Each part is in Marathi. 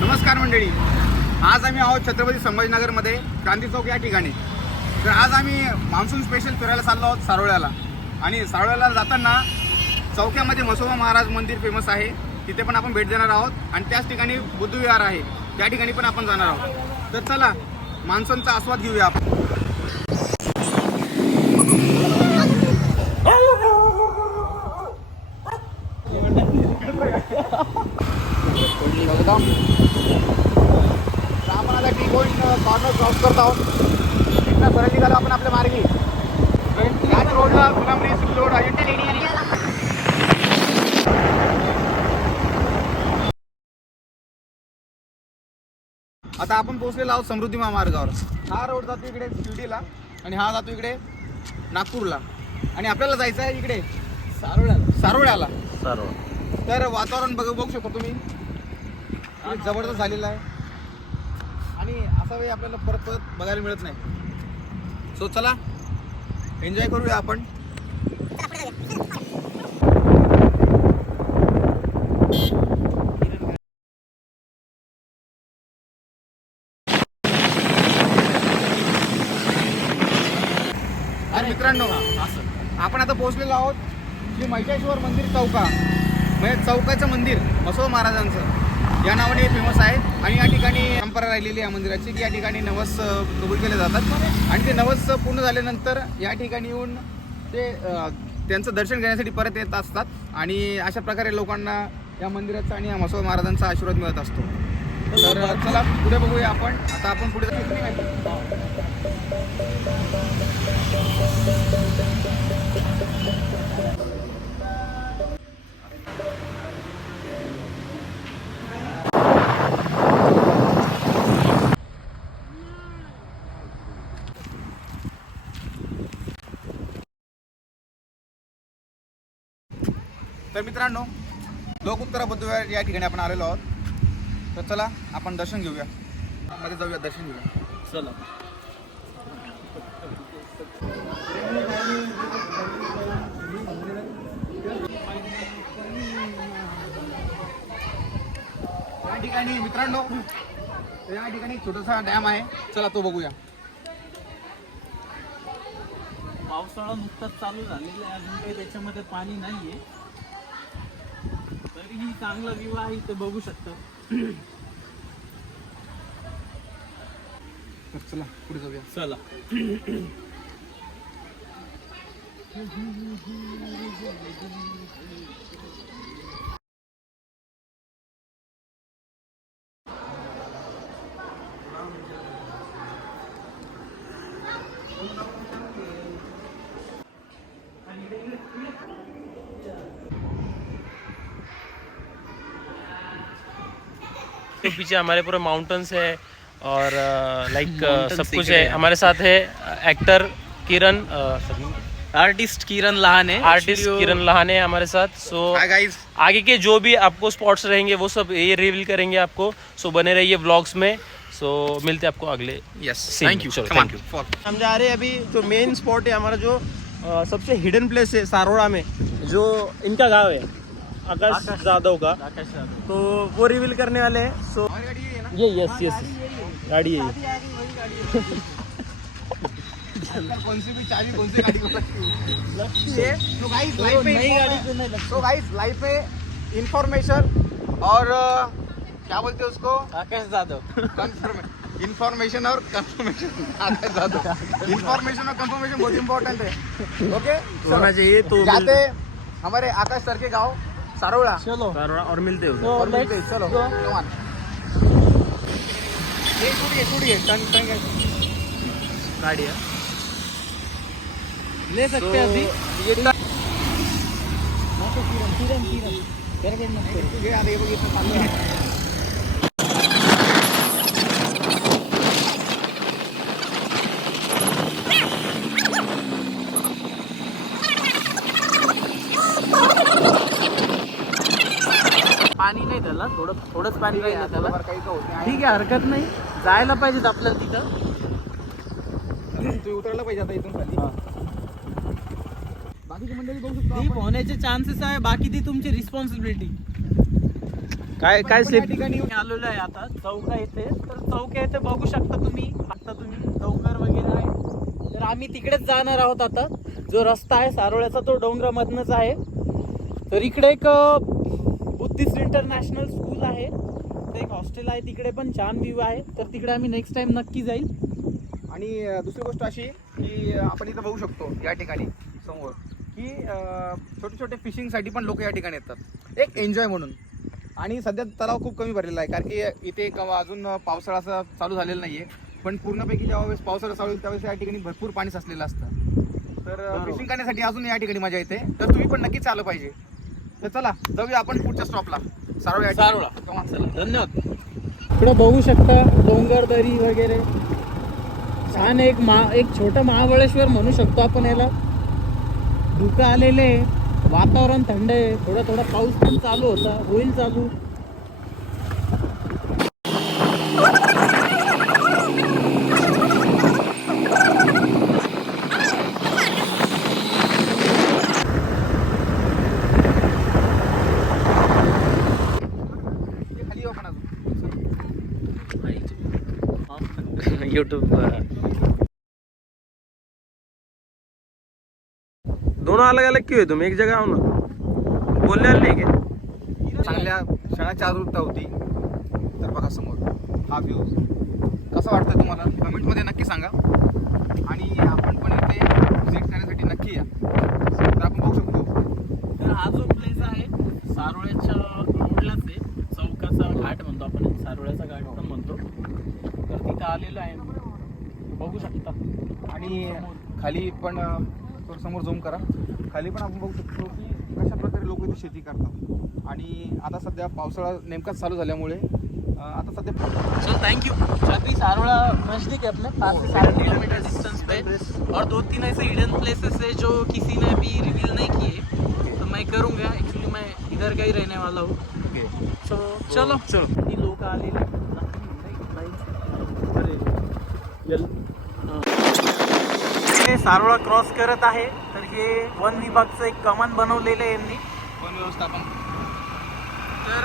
नमस्कार मंडळी, आज आम्ही आहोत छत्रपती संभाजीनगरमध्ये क्रांती चौक या ठिकाणी. तर आज आम्ही मान्सून स्पेशल फिरायला चाललो आहोत सारोळ्याला. आणि सारोळ्याला जाताना चौक्यामध्ये म्हसोबा महाराज मंदिर फेमस आहे, तिथे पण आपण भेट देणार आहोत. आणि त्याच ठिकाणी बुद्धविहार आहे, त्या ठिकाणी पण आपण जाणार आहोत. तर चला मान्सूनचा आस्वाद घेऊया आपण. आपण आता टी पॉईंट कॉर्नर क्रॉस करत आहोत. इथनं सरळ निघालो आपण आपल्या मार्गी. याच रोडला फुलांब्री सिल्लोड अजिंठा लेणी आहे. आता आपण पोहोचलेलो आहोत समृद्धी महामार्गावर. हा रोड जातो इकडे शिर्डीला आणि हा जातो इकडे नागपूरला. आणि आपल्याला जायचं आहे इकडे सारोळ्याला. तर वातावरण बघू शकता तुम्ही, जबरदस्त झालेलं आहे. आणि असा वेळ आपल्याला परत बघायला मिळत नाही. सो चला एन्जॉय करूया आपण. आणि मित्रांनो, आपण आता पोहोचलेलो आहोत श्री महिषेश्वर मंदिर चौका, म्हणजे चौकाचं मंदिर म्हसोबा महाराजांचं या नावाने फेमस आहे. आणि या ठिकाणी परंपरा राहिलेली आहे मंदिराची की या ठिकाणी नवस कबूल केले जातात. आणि ते नवस पूर्ण झाल्यानंतर या ठिकाणी येऊन ते त्यांचं दर्शन घेण्यासाठी परत येत असतात. आणि अशा प्रकारे लोकांना या मंदिराचा आणि या म्हसोबा महाराजांचा आशीर्वाद मिळत असतो. तर चला पुढे बघूया आपण. आता आपण पुढे तर मित्रांनो, लोकोत्तर बुद्धविहार या ठिकाणी आपण आलेलो आहोत. तर चला आपण दर्शन घेऊया, मध्ये जाऊया, दर्शन घेऊया. चला या ठिकाणी मित्रांनो, या ठिकाणी एक छोटासा डॅम आहे. चला तो बघूया. पावसाळा नुकताच चालू झालेला आहे, अजून काही त्याच्यामध्ये पाणी नाहीये, तरीही चांगला व्ह्यू आहे इथे बघू शकता. चला पुढे जाऊया. चला तो पीछे हमारे पूरे माउंटेन्स है और लाइक सब कुछ है. हमारे साथ है एक्टर किरण, आर्टिस्ट किरण लहाने है हमारे साथ. सो हाय गाइस, आगे के जो भी आपको स्पॉट्स रहेंगे वो सब ये रिवील करेंगे आपको. सो बने रहिए व्लॉग्स में. सो मिलते हैं आपको अगले. Yes, Scene. थैंक यू, चलो, थैंक thank यू. हम जा रहे हैं अभी. जो मेन स्पॉट है हमारा, जो सबसे हिडन प्लेस है सारोड़ा में, जो इनका गांव है आकाश जाधव का, तो वो रिवील करने वाले हैं. सो ये यस गाड़ी है. कौन सी भी चाबी कौन सी गाड़ी को लगती है. तो गाइस लाइफ में इंफॉर्मेशन और क्या बोलते हैं उसको, आकाश जाधव. इंफॉर्मेशन और कंफर्मेशन. आकाश जाधव. इंफॉर्मेशन और कंफर्मेशन बहुत इंपॉर्टेंट है. ओके, होना चाहिए. तो जाते हमारे आकाश सर के गाँव सारोड़ा. चलो सारोड़ा और मिलते हैं. और मिलते हैं. चलो come on. ये छूटिए टंग गाड़ी है. ले सकते हैं अभी. ये आता बघ इथं चालू आहे. पाणी नाही त्याला, थोडंच पाणी राहिलं त्याला. काही का होत नाही. ठीक आहे, हरकत नाही. जायला पाहिजेत आपल्याला तिथं. तू उतरला पाहिजे आता इथून खाली. बाकीची मंडळी बघू शकतो डीप आपण. होण्याचे चान्सेस आहे, बाकी ती तुमची रिस्पॉन्सिबिलिटी. काय पण या स्लिप ठिकाणी मी आलेलो आहे आता चौका येथे. तर चौका येथे बघू शकता तुम्ही, आता तुम्ही डोंगर वगैरे आहे. तर आम्ही तिकडेच जाणार आहोत आता. जो रस्ता आहे सारोळ्याचा तो डोंगरामधनच आहे. तर इकडे एक बुद्धिस्ट इंटरनॅशनल स्कूल आहे, तर एक हॉस्टेल आहे, तिकडे पण छान व्ह्यू आहे. तर तिकडे आम्ही नेक्स्ट टाइम नक्की जाईल. आणि दुसरी गोष्ट अशी की आपण इथं बघू शकतो या ठिकाणी समोर की छोटे छोटे फिशिंगसाठी पण लोक या ठिकाणी येतात, एक एन्जॉय म्हणून. आणि सध्या तलाव खूप कमी भरलेला आहे, कारण की इथे अजून पावसाळा असं चालू झालेला नाही आहे. पण पूर्णपैकी ज्यावेळेस पावसाळा चालू होईल त्यावेळेस या ठिकाणी भरपूर पाणी साचलेलं असतं. तर फिशिंग करण्यासाठी अजून या ठिकाणी मजा येते. तर तुम्ही पण नक्कीच आलं पाहिजे. तर चला जाऊया आपण पुढच्या स्टॉपला, सारोळा. चला, धन्यवाद. इकडं बघू शकता डोंगर दरी वगैरे छान. एक छोटं महाबळेश्वर म्हणू शकतो आपण याला. धुकं आलेले, वातावरण थंड आहे, थोडा थोडा पाऊस पण चालू होता, होईल चालू. खाली येऊ आपण अजून. यूट्यूब दोनों अलग अलग क्यों है? तुम एक जगह आओ ना. बोलने वाले नाही क्या? चांगल्या क्षणाची आतुरता होती. तर बघा समोर हा व्ह्यू कसा वाटतं तुम्हाला कमेंटमध्ये नक्की सांगा. आणि आपण पण इथे व्हिजिट करण्यासाठी नक्की या. तर आपण बघू शकतो तर हा जो प्लेस आहे सारोळ्याच्या रोडलाच आहे. चौकाचा घाट म्हणतो आपण, सारोळ्याचा घाट पण म्हणतो. तर तिथं आलेलो आहे, बघू शकता. आणि खाली पण थोडं समोर झूम करा. खाली पण आपण बघू शकतो की कशा प्रकारे लोक इथे शेती करतात. आणि आता सध्या पावसाळा नेमकाच चालू झाल्यामुळे आता सध्या चलो थैंक यू. अभी सारोड़ा नज़दीक है अपने, 5 से 7 किलोमीटर डिस्टेंस पे. और 2-3 ऐसे हिडन प्लेसेस है जो किसी ने अभी रिवील नहीं किए, तो मैं करूँगा. एक्चुअली मैं इधर का ही रहने वाला हूँ. तो चलो किती लोक आलेले. हे सारोळा क्रॉस करत आहे. तर हे वन विभागचं एक कमान बनवलेलं आहे यांनी, वन व्यवस्थापन. तर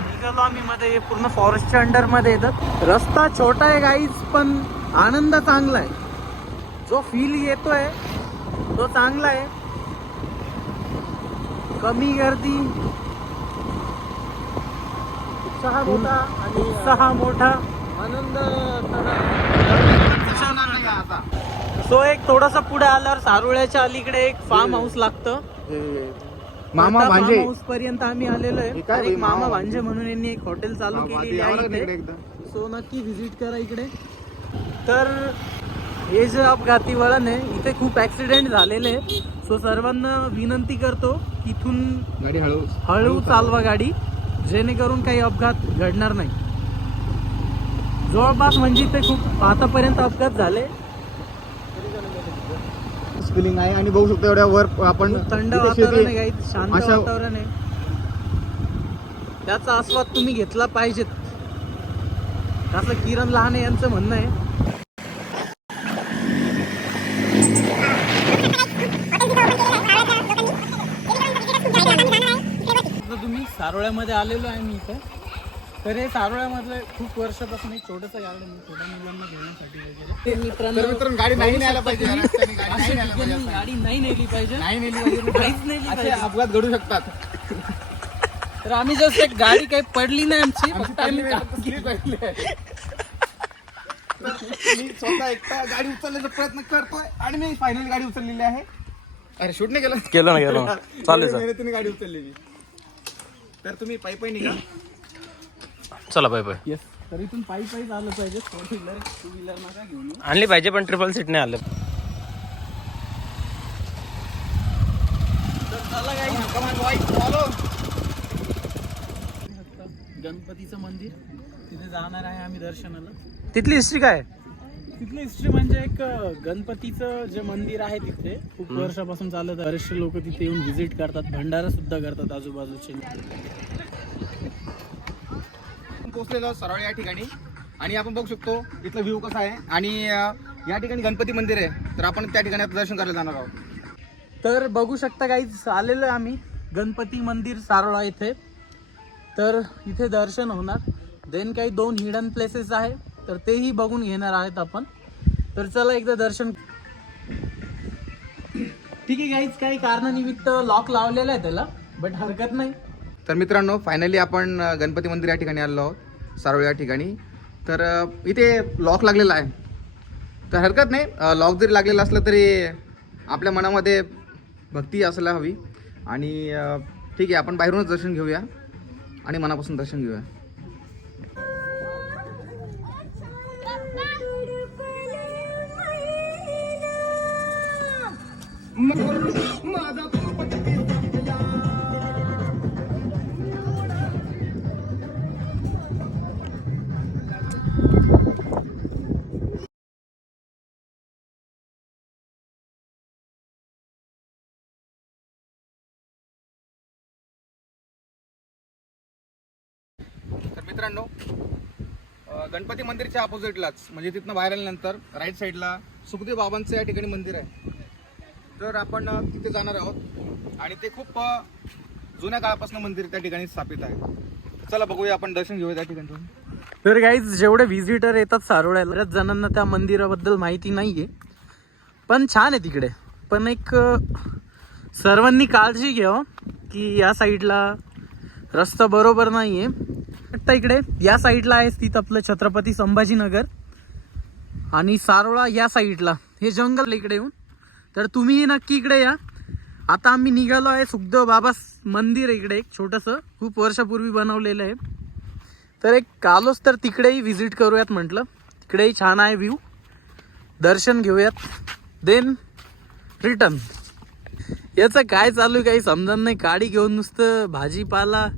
निघालो आम्ही मध्ये. हे पूर्ण फॉरेस्टच्या अंडर मध्ये येतात. रस्ता छोटा आहे गाईज, पण आनंद चांगला आहे. जो फील येतोय तो चांगला आहे. कमी गर्दी, उत्साह मोठा, आनंद. सो एक थोडासा पुढे आल्यावर सारोळ्याच्या अलीकडे एक फार्म हाऊस लागतं. मामा भांजे फार्म हाऊस पर्यंत आम्ही आलेलो हे आहे. काय आणि एक मामा मामा भांजे म्हणून यांनी एक हॉटेल चालू केलेली आहे इथे. एकदा. सो नक्की व्हिजिट करा इकडे. तर हे जे अपघाती वळण आहे इथे खूप ॲक्सिडेंट झालेले आहे. सो सर्वांना विनंती करतो की इथून गाडी हळू चालवा गाडी, जेणेकरून काही अपघात घडणार नाही. जवळपास म्हणजे इथे खूप आतापर्यंत अपघात झाले. फिलिंग आहे. आणि बघू शकतो एवढ्या वर आपण थंड तिथे वातावरण आहे शेती- काही, शांत अशा- वातावरण आहे. त्याचा आस्वाद तुम्ही घेतला पाहिजेत, असं किरण लहाने यांचं म्हणणं आहे. आता तुम्ही सारोळ्यामध्ये आलेलो आहे मी इथं. तर हे सारोळ्यामध्ये खूप वर्षापासून एक छोटंसं गार्डन आहे, छोट्या मुलांना खेळण्यासाठी वगैरे. ते तर मित्रांनो गाडी नाही न्यायला पाहिजे या रस्त्याने, गाडी नाही न्यायला पाहिजे असं. गाडी नाही नेली पाहिजे, नाही नेली पाहिजे. काहीच नेली असे पाहिजे. अपघात घडू शकतात. तर आम्ही जस्ट एक गाडी काही पडली नाही आमची, फक्त आम्ही slip पडली आहे. तर मी स्वतः एकटा गाडी उचलण्याचा प्रयत्न करतोय आणि मी फायनल गाडी उचललेली आहे. अरे शूट नाही केलं ना चालेल मेहनतीने गाडी उचललेली. तर तुम्ही पायी पायी निघा. चला बाय बाय. येस. तर इथून पायी पायीच आलं पाहिजे. 4 व्हीलर 2 व्हीलर नका घेऊन येऊ. आणली पाहिजे पण ट्रिपल सीट नाही आलं. तर चला काही Come on, boy, follow. गणपतीचं मंदिर तिथे जाणार आहे आम्ही दर्शनाला. तिथली हिस्ट्री काय आहे? तिथली हिस्ट्री म्हणजे एक गणपतीचं जे मंदिर आहे तिथे खूप वर्षापासून चालत आहे. बरेचसे लोक तिथे येऊन व्हिजिट करतात, भंडारा सुद्धा करतात आजूबाजूचे. पोहोचलेलो सरळ या ठिकाणी आणि आपण बघू शकतो इथला व्ह्यू कसा आहे. आणि या ठिकाणी गणपती मंदिर आहे, तर आपण त्या ठिकाणी आता दर्शन करायला जाणार आहोत. तर बघू शकता काही आलेलो आहे आम्ही गणपती मंदिर सारोळा इथे. तर इथे दर्शन होणार. देन काही 2 हिडन प्लेसेस आहे तर तेही बघून घेणार आहेत आपण. तर चला एकदा दर्शन. ठीक आहे गाईज, काही कारणानिमित्त लॉक लावलेला आहे त्याला, बट हरकत नाही. तर मित्रांनो फायनली आपण गणपती मंदिर या ठिकाणी आलो आहोत, सारोळ या ठिकाणी. तर इथे लॉक लागलेला आहे, तर हरकत नाही. लॉक जरी लागलेला असलं तरी आपल्या मनामध्ये भक्ती असायला हवी. आणि ठीक आहे, आपण बाहेरूनच दर्शन घेऊया आणि मनापासून दर्शन घेऊया. तर मित्रांनो, गणपती मंदिरच्या अपोजिटलाच म्हणजे तिथनं बाहेर आल्यानंतर राईट साईडला सुखदेव बाबांचं या ठिकाणी मंदिर आहे. तर आपण तिथे जाणार आहोत आणि ते खूप जुन्या काळापासून मंदिर त्या ठिकाणी स्थापित आहे. चला बघूया, आपण दर्शन घेऊया त्या ठिकाणी. तर गाईज, जेवढे व्हिजिटर येतात सारोळ्याला, बऱ्याच जणांना त्या मंदिराबद्दल माहिती नाहीये, पण छान आहे तिकडे. पण एक सर्वांनी काळजी घ्या की या साईडला रस्ता बरोबर नाहीये. आता इकडे या साईडला आहे स्थित आपलं छत्रपती संभाजीनगर आणि सारोळा या साईडला हे जंगल इकडे येऊन. तर तुम्ही नक्की इकडे या. आता आम्ही निघालो आहे सुखदेव बाबा मंदिर इकडे, एक छोटंसं खूप वर्षापूर्वी बनवलेलं आहे. तर एक आलोच तर तिकडेही व्हिजिट करूयात म्हटलं. तिकडेही छान आहे व्ह्यू, दर्शन घेऊयात, देन रिटर्न. याचं काय चालू आहे काही समजा नाही. गाडी घेऊन नुसतं भाजीपाला,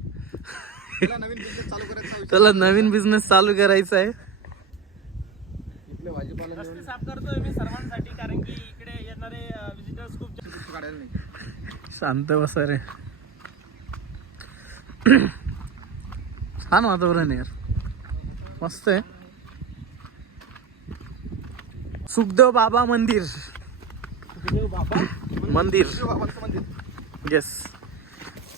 त्याला नवीन बिझनेस चालू करायचा आहे. रस्ते साफ करतोय मी सर्वांसाठी, कारण की इकडे येणारे विजिटर्स खूप शांत बसा रे. छान वातावरण आहे यार, मस्त आहे. सुखदेव बाबा मंदिर मंदिर येस,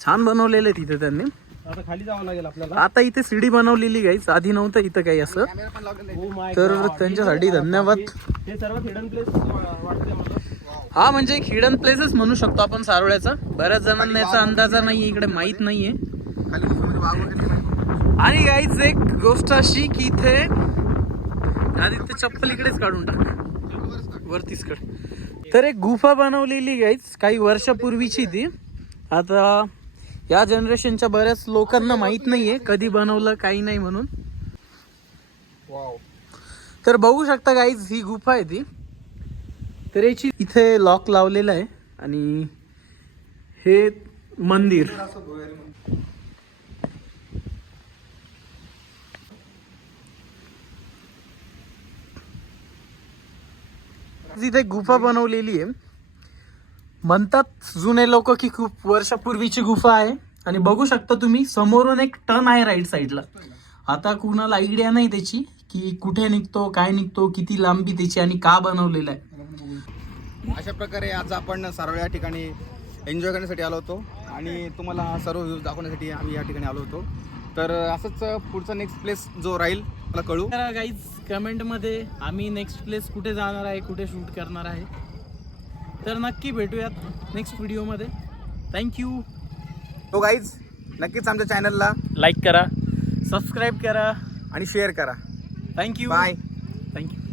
छान बनवलेलं आहे तिथे त्यांनी. आता खाली जावं लागेल आपल्याला. आता इथे सीडी बनवलेली गाईच, आधी नव्हतं इथं काही असं. तर त्यांच्यासाठी धन्यवाद. हे सर्व हिडन प्लेस वाटते मला. हा म्हणजे एक हिडन प्लेसेस म्हणू शकतो आपण सारोळ्याचा. बऱ्याच जणांना याचा अंदाजा नाहीये, इकडे माहित नाहीये. आणि गाईज एक गोष्ट अशी की इथे आधी ते चप्पल इकडेच काढून टाक, वरतीच काढ. तर एक गुफा बनवलेली गाईज काही वर्षापूर्वीची ती. आता या जनरेशनच्या बऱ्याच लोकांना माहित नाहीये कधी बनवलं काही नाही म्हणून. तर बघू शकता गाईज, ही गुफा आहे ती. तर याची इथे लॉक लावलेलं आहे आणि हे मंदिर. इथे गुफा बनवलेली आहे. म्हणतात जुने लोक की खूप वर्षापूर्वीची गुफा आहे. आणि बघू शकता तुम्ही समोरून एक टर्न आहे राईट साईडला. आता कुणाला आयडिया नाही त्याची की कुठे निघतो, काय निघतो, किती लांबी त्याची आणि का बनवलेला आहे. अशा प्रकारे आज आपण सारोळ या ठिकाणी एन्जॉय करण्यासाठी आलो होतो आणि तुम्हाला हा सर्व व्ह्यूज दाखवण्यासाठी आम्ही या ठिकाणी आलो होतो. तर असंच पुढचा नेक्स्ट प्लेस जो राहील मला कळू. तर गाईज कमेंटमध्ये आम्ही नेक्स्ट प्लेस कुठे जाणार आहे, कुठे शूट करणार आहे, तर नक्की भेटूयात नेक्स्ट व्हिडिओमध्ये. थँक्यू. तो गाईज नक्कीच आमच्या चॅनलला लाईक करा, सबस्क्राईब करा आणि शेअर करा. थँक्यू. बाय. थँक्यू.